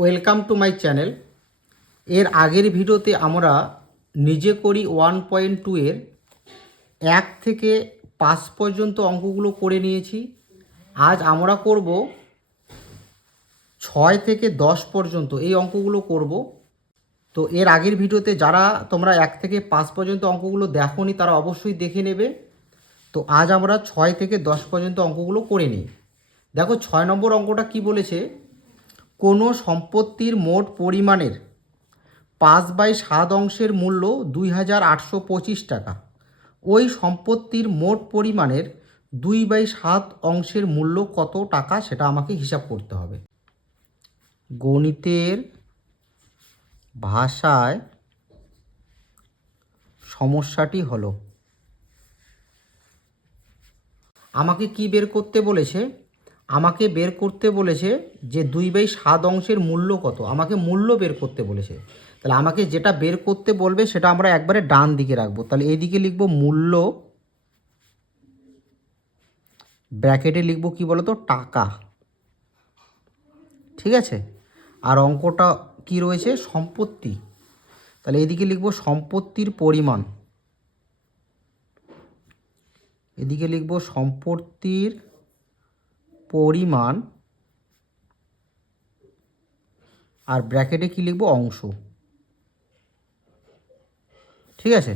Welcome to my channel. এর আগের ভিডিওতে আমরা নিজে করি ওয়ান পয়েন্ট টু এর এক থেকে পাঁচ পর্যন্ত অঙ্কগুলো করে নিয়েছি। আজ আমরা করব ছয় থেকে দশ পর্যন্ত এই অঙ্কগুলো করব। তো এর আগের ভিডিওতে যারা তোমরা এক থেকে পাঁচ পর্যন্ত অঙ্কগুলো দেখোনি, তারা অবশ্যই দেখে নেবে। তো আজ আমরা ছয় থেকে দশ পর্যন্ত অঙ্কগুলো করে নিই। দেখো, ছয় নম্বর অঙ্কটা কি বলেছে? কোনো সম্পত্তির মোট পরিমাণের পাঁচ বাই সাত অংশের মূল্য দুই হাজার আটশো পঁচিশ টাকা। ওই সম্পত্তির মোট পরিমাণের দুই বাই সাত অংশের মূল্য কত টাকা সেটা আমাকে হিসাব করতে হবে। গণিতের ভাষায় সমস্যাটি হলো, আমাকে কি বের করতে বলেছে? আমাকে বের করতে বলেছে যে দুই বাই সাত অংশের মূল্য কত? আমাকে মূল্য বের করতে বলেছে। তাহলে আমাকে যেটা বের করতে বলবে, সেটা আমরা একবারে ডান দিকে রাখব। তাহলে এদিকে লিখব মূল্য, ব্র্যাকেটে লিখব কি বলতো? টাকা। ঠিক আছে? আর অঙ্কটা কি রয়েছে? সম্পত্তি। তাহলে এদিকে লিখব সম্পত্তির পরিমাণ। এদিকে লিখব সম্পত্তির পরিমাণ আর ব্র্যাকেটে কি লিখব? অংশ। ঠিক আছে?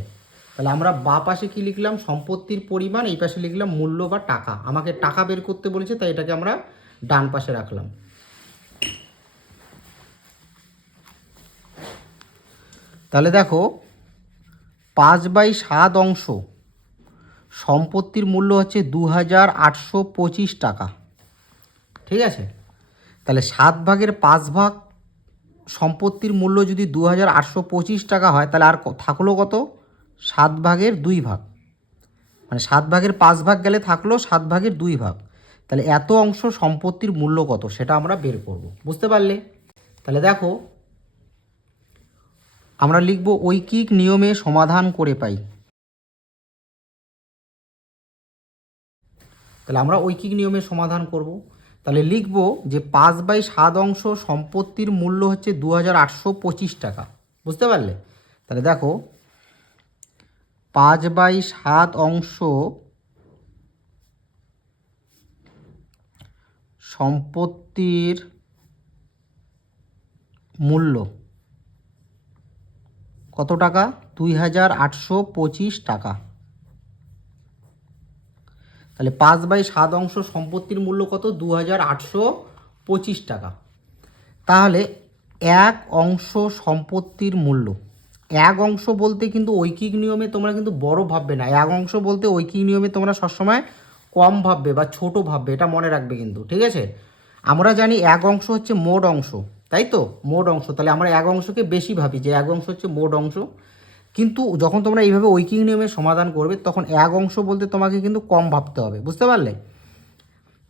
তাহলে আমরা বা পাশে কি লিখলাম? সম্পত্তির পরিমাণ, এই পাশে লিখলাম মূল্য বা টাকা। আমাকে টাকা বের করতে বলেছে, তাই এটাকে আমরা ডান পাশে রাখলাম। তাহলে দেখো, পাঁচ বাই সাত অংশ। সম্পত্তির মূল্য হচ্ছে দু হাজার আটশো পঁচিশ টাকা। ঠিক আছে? তাহলে সাত ভাগের পাঁচ ভাগ সম্পত্তির মূল্য যদি দু হাজার আটশো পঁচিশ টাকা হয়, তাহলে আর থাকল কত? সাত ভাগের দুই ভাগ। মানে সাত ভাগের পাঁচ ভাগ গেলে থাকল সাত ভাগের দুই ভাগ। তাহলে এত অংশ সম্পত্তির মূল্য কত, সেটা আমরা বের করব। বুঝতে পারলে? তাহলে দেখো, আমরা লিখব ঐকিক নিয়মে সমাধান করে পাই। তাহলে আমরা ঐকিক নিয়মে সমাধান করব। তাহলে লিখব যে পাঁচ বাই সাত অংশ সম্পত্তির মূল্য হচ্ছে দু হাজার আটশো পঁচিশ টাকা। বুঝতে পারলে? তাহলে দেখো, পাঁচ বাই সাত অংশ সম্পত্তির মূল্য কত টাকা? দুই হাজার আটশো পঁচিশ টাকা। তাহলে পাঁচ বাই সাত অংশ সম্পত্তির মূল্য কত? দু হাজার আটশো পঁচিশ টাকা। তাহলে এক অংশ সম্পত্তির মূল্য। এক অংশ বলতে কিন্তু ঐকিক নিয়মে তোমরা কিন্তু বড় ভাববে না। এক অংশ বলতে ঐকিক নিয়মে তোমরা সবসময় কম ভাববে বা ছোট ভাববে, এটা মনে রাখবে কিন্তু, ঠিক আছে? আমরা জানি এক অংশ হচ্ছে মোট অংশ, তাই তো? মোট অংশ, তাহলে আমরা এক অংশকে বেশি ভাবি যে এক অংশ হচ্ছে মোট অংশ। কিন্তু যখন তোমরা এইভাবে ঐকিক নিয়মে সমাধান করবে, তখন এক অংশ বলতে তোমাকে কিন্তু কম ভাবতে হবে, বুঝতে পারলে?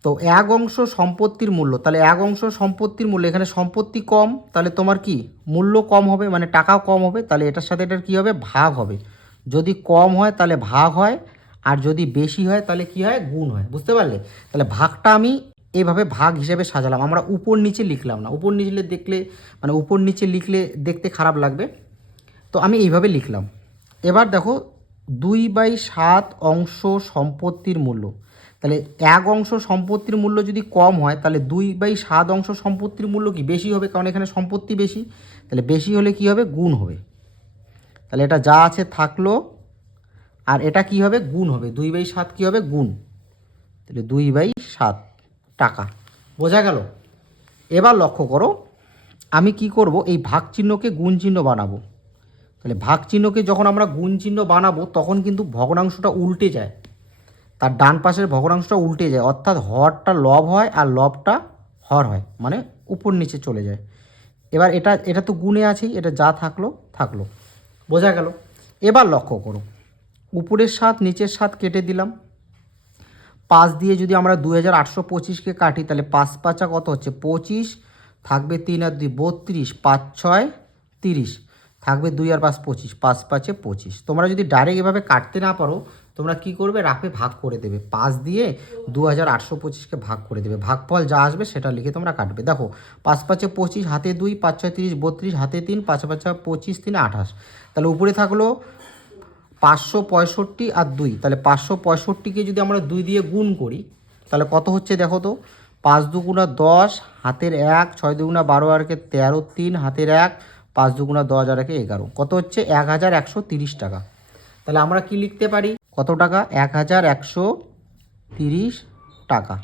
তো এক অংশ সম্পত্তির মূল্য, তাহলে এক অংশ সম্পত্তির মূল্য, এখানে সম্পত্তি কম, তাহলে তোমার কি? মূল্য কম হবে মানে টাকাও কম হবে, তাহলে এটার সাথে এটার কী হবে? ভাগ হবে। যদি কম হয়, তাহলে ভাগ হয়, আর যদি বেশি হয়, তাহলে কি হয়? গুণ হয়, বুঝতে পারলে? তাহলে ভাগটা আমি এইভাবে ভাগ হিসেবে সাজালাম, আমরা উপর নিচে লিখলাম না, উপর নিচে দেখলে মানে উপর নিচে লিখলে দেখতে খারাপ লাগবে। তো আমি এইভাবে লিখলাম। এবার দেখো দুই বাই সাত অংশ সম্পত্তির মূল্য। তাহলে এক অংশ সম্পত্তির মূল্য যদি কম হয়, তাহলে দুই বাই সাত অংশ সম্পত্তির মূল্য কি? বেশি হবে, কারণ এখানে সম্পত্তি বেশি। তাহলে বেশি হলে কি হবে? গুণ হবে। তাহলে এটা যা আছে থাকল, আর এটা কি হবে? গুণ হবে। দুই বাই সাত কী হবে? গুণ। তাহলে দুই বাই সাত টাকা। বোঝা গেল? এবার লক্ষ্য করো, আমি কি করব? এই ভাগ চিহ্নকে গুণ চিহ্ন বানাবো। তাহলে ভাগ চিহ্নকে যখন আমরা গুণ চিহ্ন বানাবো, তখন কিন্তু ভগ্নাংশটা উল্টে যায়। তার ডান পাশের ভগ্নাংশটা উল্টে যায়। অর্থাৎ হরটা লব হয় আর লবটা হর হয় মানে উপর নিচে চলে যায়। এবার এটা এটা তো গুণে আছেই, এটা যা থাকল থাকল। বোঝা গেল? এবার লক্ষ্য করো। উপরের সাত, নিচের সাত কেটে দিলাম। পাঁচ দিয়ে যদি আমরা দুই হাজার আটশো পঁচিশকে কাটি, তাহলে পাঁচ পাঁচা কত হচ্ছে? পঁচিশ থাকবে তিন আর দুই, বত্রিশ, পাঁচ ছয়, তিরিশ। থাকবে দুই আর পাঁচ পঁচিশ, পাঁচ পাঁচে পঁচিশ। তোমরা যদি ডাইরেক্ট এভাবে কাটতে না পারো, তোমরা কি করবে? রাফে ভাগ করে দেবে। পাঁচ দিয়ে দু হাজার আটশো পঁচিশকে ভাগ করে দেবে। ভাগফল যা আসবে সেটা লিখে তোমরা কাটবে। দেখো, পাঁচ পাঁচে পঁচিশ, হাতে দুই, পাঁচ ছয় তিরিশ, বত্রিশ, হাতে তিন, পাঁচ পাঁচ পঁচিশ, তিন আঠাশ। তাহলে উপরে থাকল পাঁচশো পঁয়ষট্টি আর দুই। তাহলে পাঁচশো পঁয়ষট্টিকে যদি আমরা দুই দিয়ে গুণ করি, তাহলে কত হচ্ছে দেখো তো? পাঁচ দুগুণা দশ, হাতের এক, ছয় দুগুণা বারো আরকে তেরো, তিন, হাতের এক পাঁচ দুগুণা দশ আর একে এগারো। কত হচ্ছে? এক হাজার একশো তিরিশ টাকা। তাহলে আমরা কি লিখতে পারি? কত টাকা? এক হাজার একশো তিরিশ টাকা।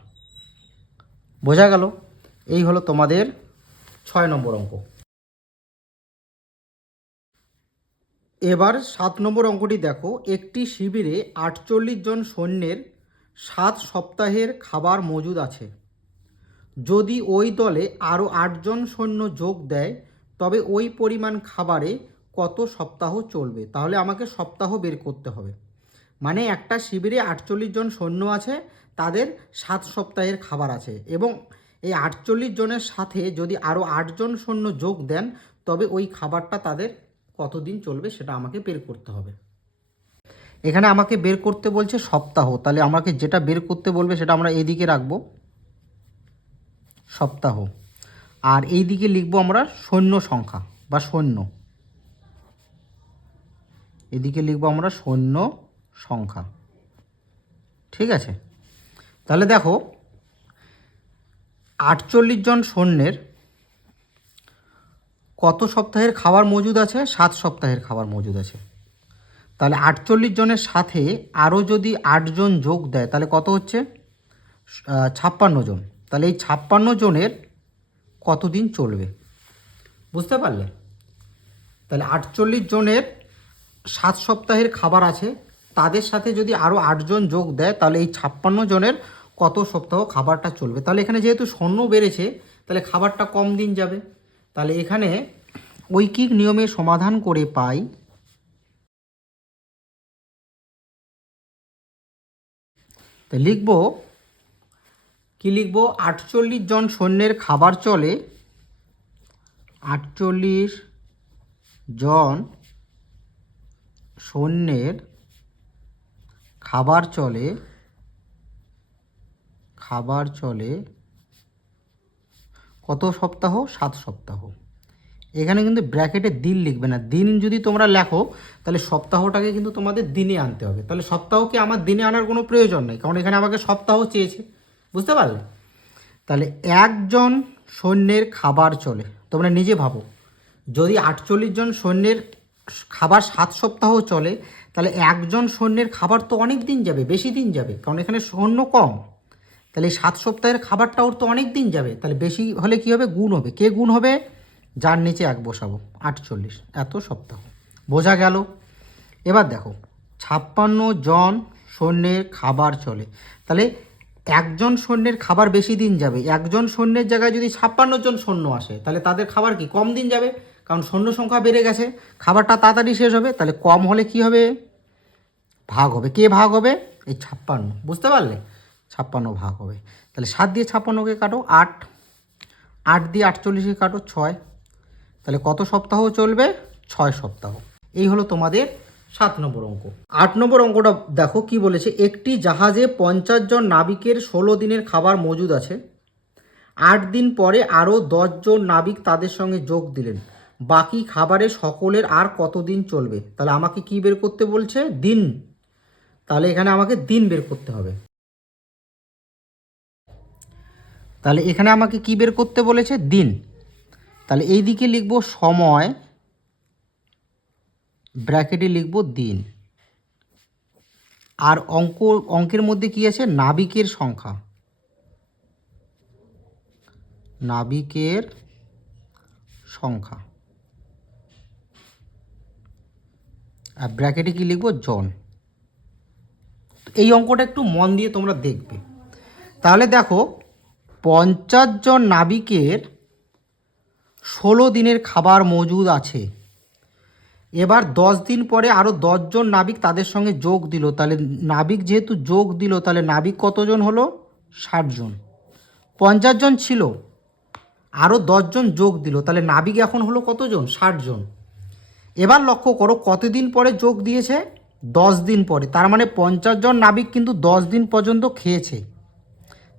বোঝা গেল? এই হলো তোমাদের ছয় নম্বর অঙ্ক। এবার সাত নম্বর অঙ্কটি দেখো। একটি শিবিরে আটচল্লিশ জন সৈন্যের সাত সপ্তাহের খাবার মজুদ আছে। যদি ওই দলে আরও আটজন সৈন্য যোগ দেয় তবে ওই পরিমাণ খাবারে কত সপ্তাহ চলবে? তাহলে আমাকে সপ্তাহ বের করতে হবে। মানে একটা শিবিরে আটচল্লিশ জন সৈন্য আছে, তাদের সাত সপ্তাহের খাবার আছে এবং এই আটচল্লিশ জনের সাথে যদি আরও আটজন সৈন্য যোগ দেন, তবে ওই খাবারটা তাদের কতদিন চলবে সেটা আমাকে বের করতে হবে। এখানে আমাকে বের করতে বলছে সপ্তাহ। তাহলে আমাকে যেটা বের করতে বলবে সেটা আমরা এদিকে রাখব। সপ্তাহ। আর এই দিকে লিখব আমরা সৈন্য সংখ্যা বা সৈন্য। এদিকে লিখব আমরা সৈন্য সংখ্যা। ঠিক আছে? তাহলে দেখো, আটচল্লিশ জন সৈন্যের কত সপ্তাহের খাবার মজুদ আছে? সাত সপ্তাহের খাবার মজুদ আছে। তাহলে আটচল্লিশ জনের সাথে আরও যদি আটজন যোগ দেয়, তাহলে কত হচ্ছে? ছাপ্পান্ন জন। তাহলে এই ছাপ্পান্ন জনের কতদিন চলবে? বুঝতে পারলে? তাহলে আটচল্লিশ জনের সাত সপ্তাহের খাবার আছে। তাদের সাথে যদি আরও আটজন যোগ দেয়, তাহলে এই ছাপ্পান্ন জনের কত সপ্তাহ খাবারটা চলবে? তাহলে এখানে যেহেতু স্বর্ণ বেড়েছে, তাহলে খাবারটা কম দিন যাবে। তাহলে এখানে ঐকিক নিয়মে সমাধান করে পাই। তো লিখব কি লিখব? আটচল্লিশ জন সৈন্যের খাবার চলে, আটচল্লিশ জন সৈন্যের খাবার চলে খাবার চলে কত সপ্তাহ? সাত সপ্তাহ। এখানে কিন্তু ব্র্যাকেটে দিন লিখবে না। দিন যদি তোমরা লেখো, তাহলে সপ্তাহটাকে কিন্তু তোমাদের দিনে আনতে হবে। তাহলে সপ্তাহকে আমার দিনে আনার কোনো প্রয়োজন নেই, কারণ এখানে আমাকে সপ্তাহ চেয়েছে। বুঝতে পারলে? তাহলে একজন সৈন্যের খাবার চলে। তোমরা নিজে ভাবো। যদি আটচল্লিশ জন সৈন্যের খাবার সাত সপ্তাহ চলে, তাহলে একজন সৈন্যের খাবার তো অনেক দিন যাবে, বেশি দিন যাবে, কারণ এখানে সৈন্য কম। তাহলে সাত সপ্তাহের খাবারটা ওর তো অনেক দিন যাবে, তাহলে বেশি হলে কি হবে? গুণ হবে। কে গুণ হবে? যার নিচে এক বসাবো, আটচল্লিশ। এত সপ্তাহ। বোঝা গেল? এবার দেখো, ছাপ্পান্ন জন সৈন্যের খাবার চলে। তাহলে একজন সৈন্যের খাবার বেশি দিন যাবে, একজন সৈন্যের জায়গায় যদি ছাপ্পান্ন জন সৈন্য আসে, তাহলে তাদের খাবার কি কম দিন যাবে? কারণ সৈন্য সংখ্যা বেড়ে গেছে, খাবারটা তাড়াতাড়ি শেষ হবে, তাহলে কম হলে কি হবে? ভাগ হবে। কে ভাগ হবে? এই ছাপ্পান্ন। বুঝতে পারলে? ছাপ্পান্ন ভাগ হবে। তাহলে সাত দিয়ে ছাপ্পান্নকে কাটো, আট। আট দিয়ে আটচল্লিশকে কাটো, ছয়। তাহলে কত সপ্তাহ চলবে? ছয় সপ্তাহ। এই হলো তোমাদের সাত নম্বর অঙ্ক। আট নম্বর অঙ্কটা দেখো কি বলেছে, একটি জাহাজে পঞ্চাশ জন নাবিকের ষোলো দিনের খাবার মজুদ আছে। আট দিন পরে আরও জন নাবিক তাদের সঙ্গে যোগ দিলেন। বাকি খাবারে সকলের আর কতদিন চলবে? তাহলে আমাকে কি বের করতে বলছে? দিন। তাহলে এখানে আমাকে দিন বের করতে হবে। তাহলে এখানে আমাকে কি বের করতে বলেছে? দিন। তাহলে এই দিকে লিখব সময় ব্র্যাকেটে লিখব দিন। আর অঙ্ক, অঙ্কের মধ্যে কি আছে? নাবিকের সংখ্যা। নাবিকের সংখ্যা। আর ব্র্যাকেটে কি লিখব? জন। এই অঙ্কটা একটু মন দিয়ে তোমরা দেখবে। তাহলে দেখো, পঞ্চাশ জন নাবিকের ষোলো দিনের খাবার মজুদ আছে। এবার দশ দিন পরে আরও দশজন নাবিক তাদের সঙ্গে যোগ দিল। তাহলে নাবিক যেহেতু যোগ দিল, তাহলে নাবিক কতজন হলো? ষাটজন। পঞ্চাশ জন ছিল আরও দশজন যোগ দিল। তাহলে নাবিক এখন হলো কতজন? ষাটজন। এবার লক্ষ্য করো, কতদিন পরে যোগ দিয়েছে? দশ দিন পরে। তার মানে পঞ্চাশ জন নাবিক কিন্তু দশ দিন পর্যন্ত খেয়েছে।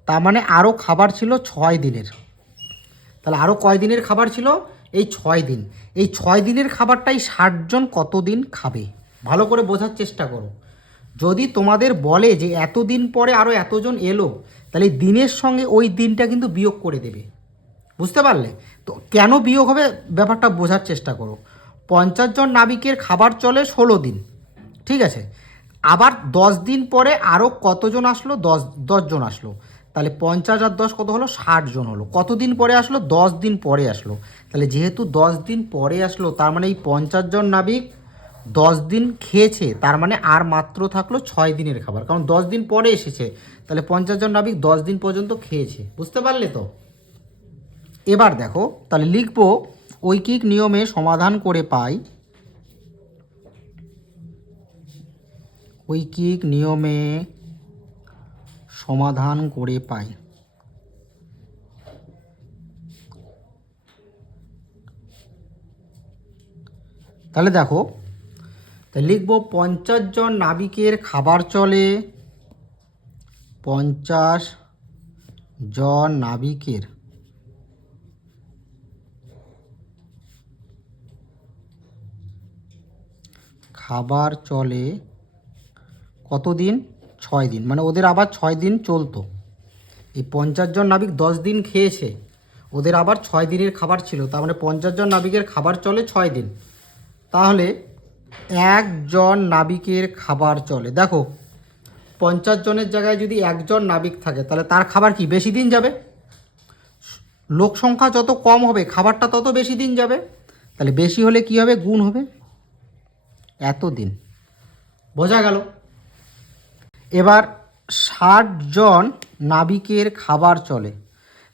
তার মানে আরও খাবার ছিল ছয় দিনের। তাহলে আরও কয় দিনের খাবার ছিল? এই ছয় দিন। এই ছয় দিনের খাবারটাই ষাটজন কতদিন খাবে? ভালো করে বোঝার চেষ্টা করো। যদি তোমাদের বলে যে এতদিন পরে আরও এতজন এলো, তাহলে দিনের সঙ্গে ওই দিনটা কিন্তু বিয়োগ করে দেবে। বুঝতে পারলে? তো কেন বিয়োগ হবে ব্যাপারটা বোঝার চেষ্টা করো। পঞ্চাশ জন নাবিকের খাবার চলে ষোলো দিন। ঠিক আছে? আবার দশ দিন পরে আরও কতজন আসলো? দশ দশজন আসলো। তাহলে পঞ্চাশ আর দশ কত হলো? ষাট জন হলো। কতদিন পরে আসলো? দশ দিন পরে আসলো। তাহলে যেহেতু দশ দিন পরে আসলো, তার মানে এই পঞ্চাশ জন নাবিক দশ দিন খেয়েছে, তার মানে আর মাত্র থাকল ছয় দিনের খাবার। কারণ দশ দিন পরে এসেছে, তাহলে পঞ্চাশ জন নাবিক দশ দিন পর্যন্ত খেয়েছে। বুঝতে পারলে তো? এবার দেখো, তাহলে লিখব, ঐকিক নিয়মে সমাধান করে পাই। ঐকিক নিয়মে সমাধান করে পাই। তাহলে দেখো তাহলে লিখব পঞ্চাশ জন নাবিকের খাবার চলে। পঞ্চাশ জন নাবিকের। খাবার চলে কতদিন? ছয় দিন। মানে ওদের আবার ছয় দিন চলতো। এই পঞ্চাশ জন নাবিক দশ দিন খেয়েছে। ওদের আবার ছয় দিনের খাবার ছিল। তার মানে পঞ্চাশ জন নাবিকের খাবার চলে ছয় দিন। তাহলে একজন নাবিকের খাবার চলে। দেখো, পঞ্চাশ জনের জায়গায় যদি একজন নাবিক থাকে, তাহলে তার খাবার কি? বেশি দিন যাবে? লোক সংখ্যা যত কম হবে, খাবারটা তত বেশি দিন যাবে। তাহলে বেশি হলে কি হবে? গুণ হবে। এত দিন বোঝা গেল? এবার ষাট জন নাবিকের খাবার চলে।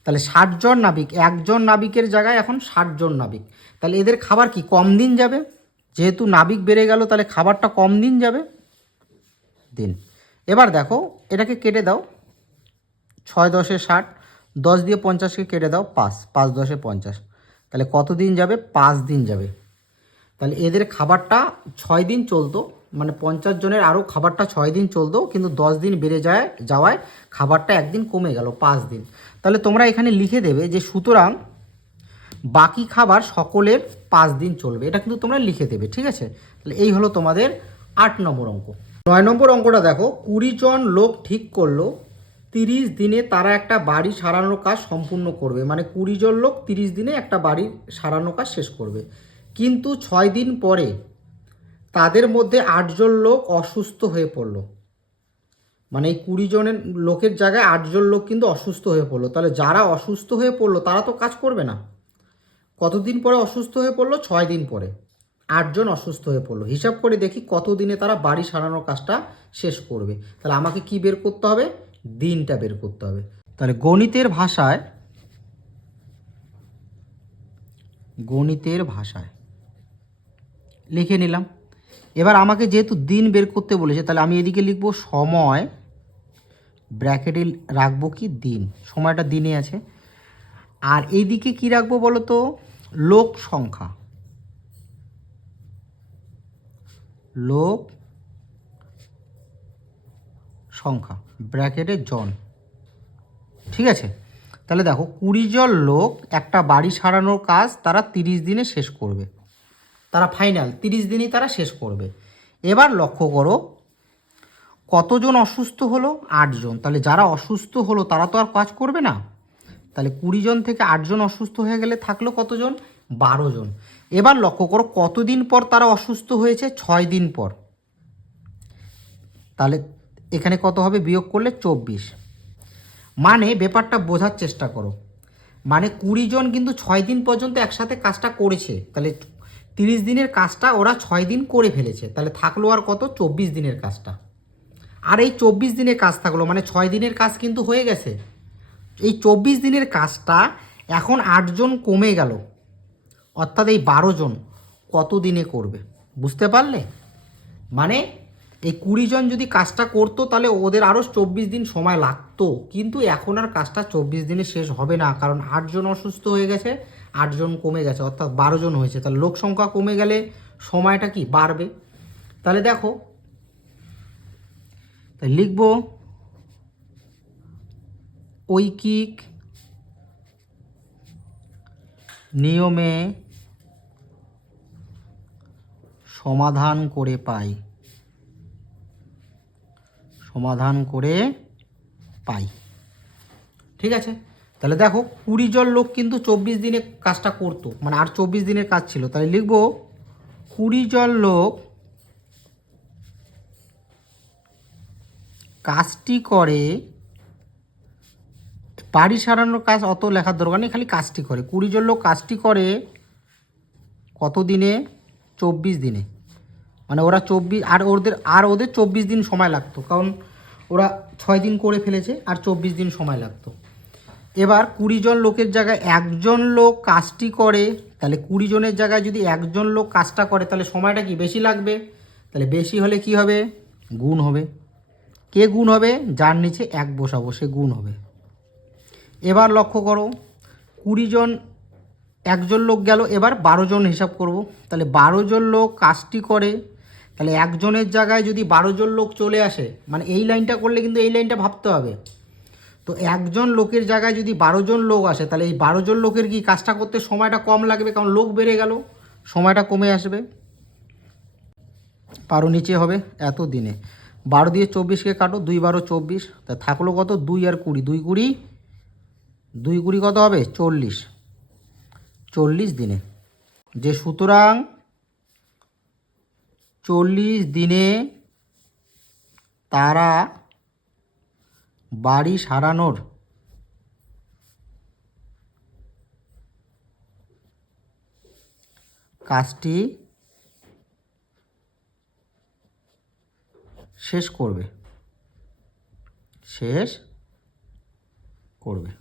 তাহলে ষাট জন নাবিক, একজন নাবিকের জায়গায় এখন ষাট জন নাবিক। তাহলে এদের খাবার কি, কম দিন যাবে? যেহেতু নাবিক বেড়ে গেল, তাহলে খাবারটা কম দিন যাবে? দিন। এবার দেখো, এটাকে কেটে দাও। ছয় দশে ষাট, দশ দিয়ে পঞ্চাশকে কেটে দাও, পাঁচ। পাঁচ দশে পঞ্চাশ। তাহলে কত দিন যাবে? পাঁচ দিন যাবে। তাহলে এদের খাবারটা ছয় দিন চলতো। মানে পঞ্চাশ জনের আরও খাবারটা ছয় দিন চলতো, কিন্তু দশ দিন বেড়ে যায়, যাওয়ায় খাবারটা একদিন কমে গেল, পাঁচ দিন। তাহলে তোমরা এখানে লিখে দেবে যে সুতরাং বাকি খাবার সকলের পাঁচ দিন চলবে। এটা কিন্তু তোমরা লিখে দেবে, ঠিক আছে? তাহলে এই হলো তোমাদের আট নম্বর অঙ্ক। নয় নম্বর অঙ্কটা দেখো, কুড়ি জন লোক ঠিক করল, তিরিশ দিনে তারা একটা বাড়ি সারানোর কাজ সম্পূর্ণ করবে। মানে কুড়ি জন লোক তিরিশ দিনে একটা বাড়ি সারানোর কাজ শেষ করবে। কিন্তু ছয় দিন পরে তাদের মধ্যে আটজন লোক অসুস্থ হয়ে পড়ল। মানে এই কুড়ি জনের লোকের জায়গায় আটজন লোক কিন্তু অসুস্থ হয়ে পড়ল। তাহলে যারা অসুস্থ হয়ে পড়ল, তারা তো কাজ করবে না। কতদিন পরে অসুস্থ হয়ে পড়ল? ছয় দিন পরে। আটজন অসুস্থ হয়ে পড়ল। হিসাব করে দেখি কত দিনে তারা বাড়ি সারানোর কাজটা শেষ করবে। তাহলে আমাকে কি বের করতে হবে? দিনটা বের করতে হবে। তাহলে গণিতের ভাষায় গণিতের ভাষায় লিখে নিলাম। এবার আমাকে যেহেতু দিন বের করতে বলেছে, তাহলে আমি এদিকে লিখব সময়, ব্র্যাকেটে রাখব কি দিন, সময়টা দিনে আছে। আর এইদিকে কি রাখব বলো তো লোক সংখ্যা। লোক সংখ্যা, ব্র্যাকেটে জন। ঠিক আছে? তাহলে দেখো, কুড়ি জন লোক একটা বাড়ি সারানোর কাজ তারা তিরিশ দিনে শেষ করবে। তারা ফাইনাল, তিরিশ দিনই তারা শেষ করবে। এবার লক্ষ্য করো, কতজন অসুস্থ হলো? আটজন। তাহলে যারা অসুস্থ হলো, তারা তো আর কাজ করবে না। তাহলে কুড়ি জন থেকে আটজন অসুস্থ হয়ে গেলে থাকল কতজন? বারো জন। এবার লক্ষ্য করো, কতদিন পর তারা অসুস্থ হয়েছে? ছয় দিন পর। তাহলে এখানে কত হবে? বিয়োগ করলে চব্বিশ। মানে ব্যাপারটা বোঝার চেষ্টা করো। মানে কুড়ি জন কিন্তু ছয় দিন পর্যন্ত একসাথে কাজটা করেছে। তাহলে তিরিশ দিনের কাজটা ওরা ছয় দিন করে ফেলেছে। তাহলে থাকল আর কত? চব্বিশ দিনের কাজটা। আর এই চব্বিশ দিনের কাজ থাকল মানে ছয় দিনের কাজ কিন্তু হয়ে গেছে। এই চব্বিশ দিনের কাজটা এখন আটজন কমে গেল। অর্থাৎ এই বারো জন কত দিনে করবে? বুঝতে পারলে? মানে এই কুড়ি জন যদি কাজটা করতো, তাহলে ওদের আরও চব্বিশ দিন সময় লাগতো। কিন্তু এখন আর কাজটা চব্বিশ দিনে শেষ হবে না, কারণ আটজন অসুস্থ হয়ে গেছে। আটজন কমে গেছে, অর্থাৎ বারো জন হয়েছে। তাহলে লোক সংখ্যা কমে গেলে সময়টা কি? বাড়বে। তাহলে দেখো তাই লিখব ঐকিক নিয়মে সমাধান করে পাই। সমাধান করে পাই। ঠিক আছে? তাহলে দেখো কুড়ি জন লোক কিন্তু চব্বিশ দিনে কাজটা করতো মানে আর চব্বিশ দিনের কাজ ছিল। তাহলে লিখব কুড়ি জন লোক কাজটি করে, বাড়ি সারানোর কাজ অত লেখার দরকার নেই, খালি কাজটি করে। কুড়ি জন লোক কাজটি করে কত দিনে? চব্বিশ দিনে। মানে ওরা চব্বিশ, আর ওদের আর ওদের চব্বিশ দিন সময় লাগতো, কারণ ওরা ছয় দিন করে ফেলেছে, আর চব্বিশ দিন সময় লাগতো। এবার কুড়ি জন লোকের জায়গায় একজন লোক কাজটি করে, তাহলে কুড়ি জনের জায়গায় যদি একজন লোক কাজটা করে, তাহলে সময়টা কি বেশি লাগবে? তাহলে বেশি হলে কি হবে? গুণ হবে। কে গুণ হবে? যার নিচে এক বসাবো, সে গুণ হবে। এবার লক্ষ্য করো, কুড়ি জন, একজন লোক গেল, এবার বারো জন হিসাব করব। তাহলে বারো জন লোক কাজটি করে, তাহলে একজনের জায়গায় যদি বারো জন লোক চলে আসে মানে এই লাইনটা করলে কিন্তু এই লাইনটা ভাবতে হবে। তো একজন লোকের জায়গায় যদি বারো জন লোক আসে, তাহলে এই বারো জন লোকের কি কাজটা করতে সময়টা কম লাগবে? কারণ লোক বেড়ে গেল, সময়টা কমে আসবে। বারো নিচে হবে এত দিনে। বারো দিয়ে চব্বিশকে কাটো, দুই বারো চব্বিশ। তা থাকল কত? দুই আর কুড়ি। দুই কুড়ি? দুই কুড়ি কত হবে? চল্লিশ। চল্লিশ দিনে। যে সুতরাং চল্লিশ দিনে তারা বাড়ি সারানোর কাজটি শেষ করবে। শেষ করবে।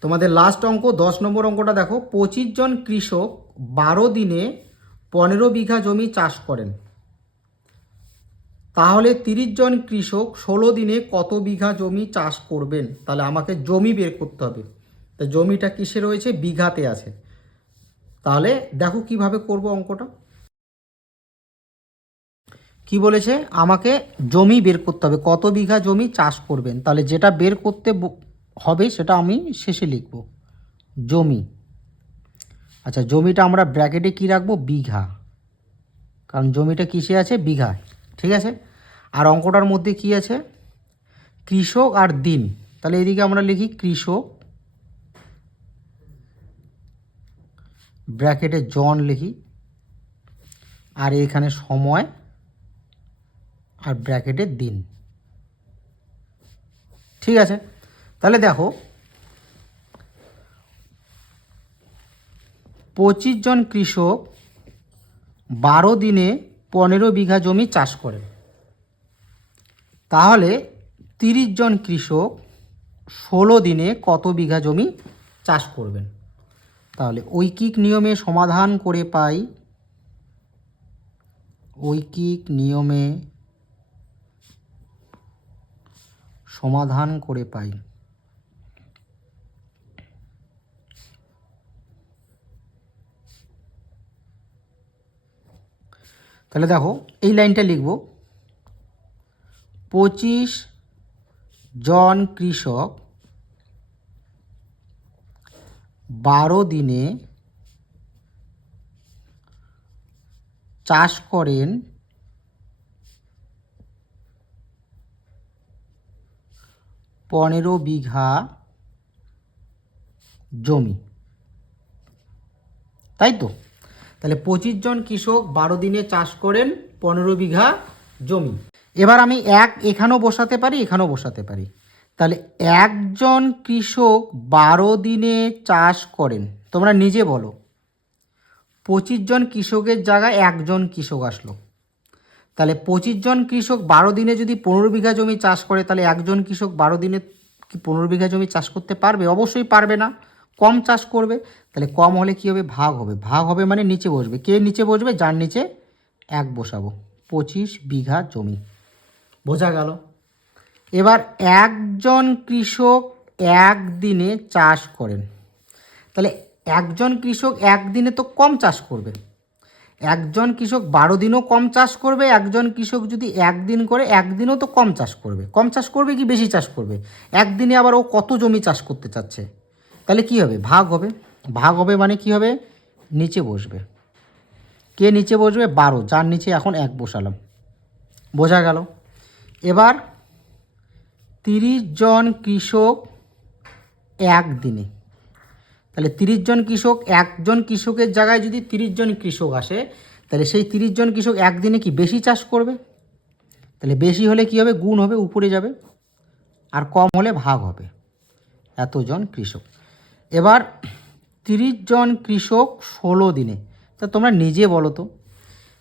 তোমাদের লাস্ট অঙ্ক, দশ নম্বর অঙ্কটা দেখো। পঁচিশ জন কৃষক বারো দিনে পনেরো বিঘা জমি চাষ করেন। তাহলে তিরিশ জন কৃষক ষোলো দিনে কত বিঘা জমি চাষ করবেন? তাহলে আমাকে জমি বের করতে হবে। তো জমিটা কিসে রয়েছে? বিঘাতে আছে। তাহলে দেখো কীভাবে করব অঙ্কটা। কি বলেছে? আমাকে জমি বের করতে হবে। কত বিঘা জমি চাষ করবেন? তাহলে যেটা বের করতে হবে সেটা আমি শেষে লিখব। জমি। আচ্ছা জমিটা আমরা ব্র্যাকেটে কি রাখব? বিঘা। কারণ জমিটা কিসে আছে? বিঘা ঠিক আছে? আর অঙ্কটার মধ্যে কি আছে? কৃষক আর দিন। তাহলে এদিকে আমরা লিখি কৃষক, ব্র্যাকেটে জন লিখি, আর এখানে সময় আর ব্র্যাকেটে দিন। ঠিক আছে? তাহলে দেখো, পঁচিশ জন কৃষক বারো দিনে পনেরো বিঘা জমি চাষ করেন তাহলে তিরিশ জন কৃষক ষোলো দিনে কত বিঘা জমি চাষ করবেন? তাহলে ঐকিক নিয়মে সমাধান করে পাই। ঐকিক নিয়মে সমাধান করে পাই। তাহলে দেখো, এই লাইনটা লিখব। পঁচিশ জন কৃষক বারো দিনে চাষ করেন পনেরো বিঘা জমি। তাই তো? তাহলে পঁচিশ জন কৃষক বারো দিনে চাষ করেন পনেরো বিঘা জমি। এবার আমি এক এখানেও বসাতে পারি, এখানেও বসাতে পারি। তাহলে একজন কৃষক বারো দিনে চাষ করেন, তোমরা নিজে বলো। পঁচিশ জন কৃষকের জায়গায় একজন কৃষক আসলো। তাহলে পঁচিশ জন কৃষক বারো দিনে যদি পনেরো বিঘা জমি চাষ করে, তাহলে একজন কৃষক বারো দিনে কি পনেরো বিঘা জমি চাষ করতে পারবে? অবশ্যই পারবে না। কম চাষ করবে। তাহলে কম হলে কী হবে? ভাগ হবে। ভাগ হবে মানে নিচে বসবে। কে নিচে বসবে? যার নিচে এক বসাবো। পঁচিশ বিঘা জমি। বোঝা গেল। এবার একজন কৃষক একদিনে চাষ করেন। তাহলে একজন কৃষক একদিনে তো কম চাষ করবে। একজন কৃষক বারো দিনও কম চাষ করবে, একজন কৃষক যদি একদিন করে, একদিনও তো কম চাষ করবে। কম চাষ করবে কি বেশি চাষ করবে? একদিনে আবার ও কত জমি চাষ করতে চাচ্ছে? তাহলে কি হবে? ভাগ হবে। ভাগ হবে মানে কি হবে? নিচে বসবে। কে নিচে বসবে? বারো। যার নিচে এখন এক বসালাম। বোঝা গেল? এবার তিরিশ জন কৃষক একদিনে। তাহলে তিরিশ জন কৃষক, একজন কৃষকের জায়গায় যদি তিরিশ জন কৃষক আসে, তাহলে সেই তিরিশ জন কৃষক একদিনে কি বেশি চাষ করবে? তাহলে বেশি হলে কি হবে? গুণ হবে, উপরে যাবে। আর কম হলে ভাগ হবে। এতজন কৃষক। এবার তিরিশ জন কৃষক ষোলো দিনে, তা তোমরা নিজে বলো তো।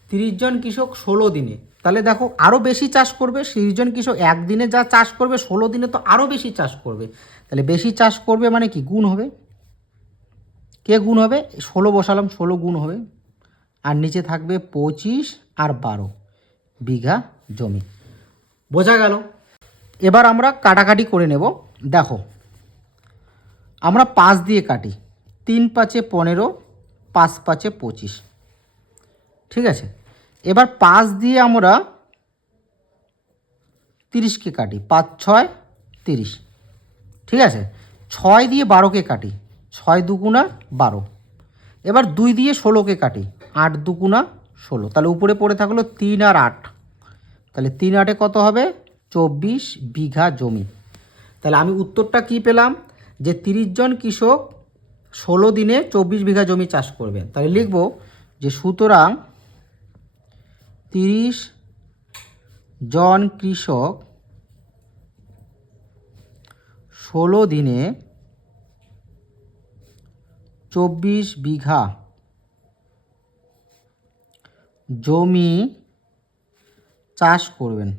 তিরিশ জন কৃষক ষোলো দিনে তাহলে দেখো আরও বেশি চাষ করবে তিরিশ জন কৃষক একদিনে যা চাষ করবে, ষোলো দিনে তো আরও বেশি চাষ করবে। তাহলে বেশি চাষ করবে মানে কি? গুণ হবে। কে গুণ হবে? ষোলো বসালাম, ষোলো গুণ হবে। আর নিচে থাকবে পঁচিশ আর বারো বিঘা জমি। বোঝা গেল? এবার আমরা কাটাকাটি করে নেব। দেখো, আমরা পাঁচ দিয়ে কাটি। তিন পাঁচে পনেরো, পাঁচ পাঁচে পঁচিশ। ঠিক আছে? এবার পাঁচ দিয়ে আমরা তিরিশকে কাটি, পাঁচ, ছয়, তিরিশ। ঠিক আছে? ছয় দিয়ে বারোকে কাটি, ছয় দুগুণা বারো। এবার দুই দিয়ে ষোলোকে কাটি, আট দুগুণা ষোলো। তাহলে উপরে পড়ে থাকল তিন আর আট। তাহলে তিন আটে কত হবে? চব্বিশ বিঘা জমি। তাহলে আমি উত্তরটা কি পেলাম? যে তিরিশ জন কৃষক ষোলো দিনে চব্বিশ বিঘা জমি চাষ করবে। তাহলে লিখব যে সুতরাং তিরিশ জন কৃষক ষোলো দিনে চব্বিশ বিঘা জমি চাষ করবেন।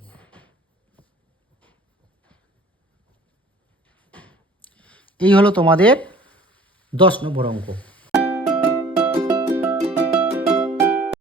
এই হলো তোমাদের দশ নম্বর অঙ্ক।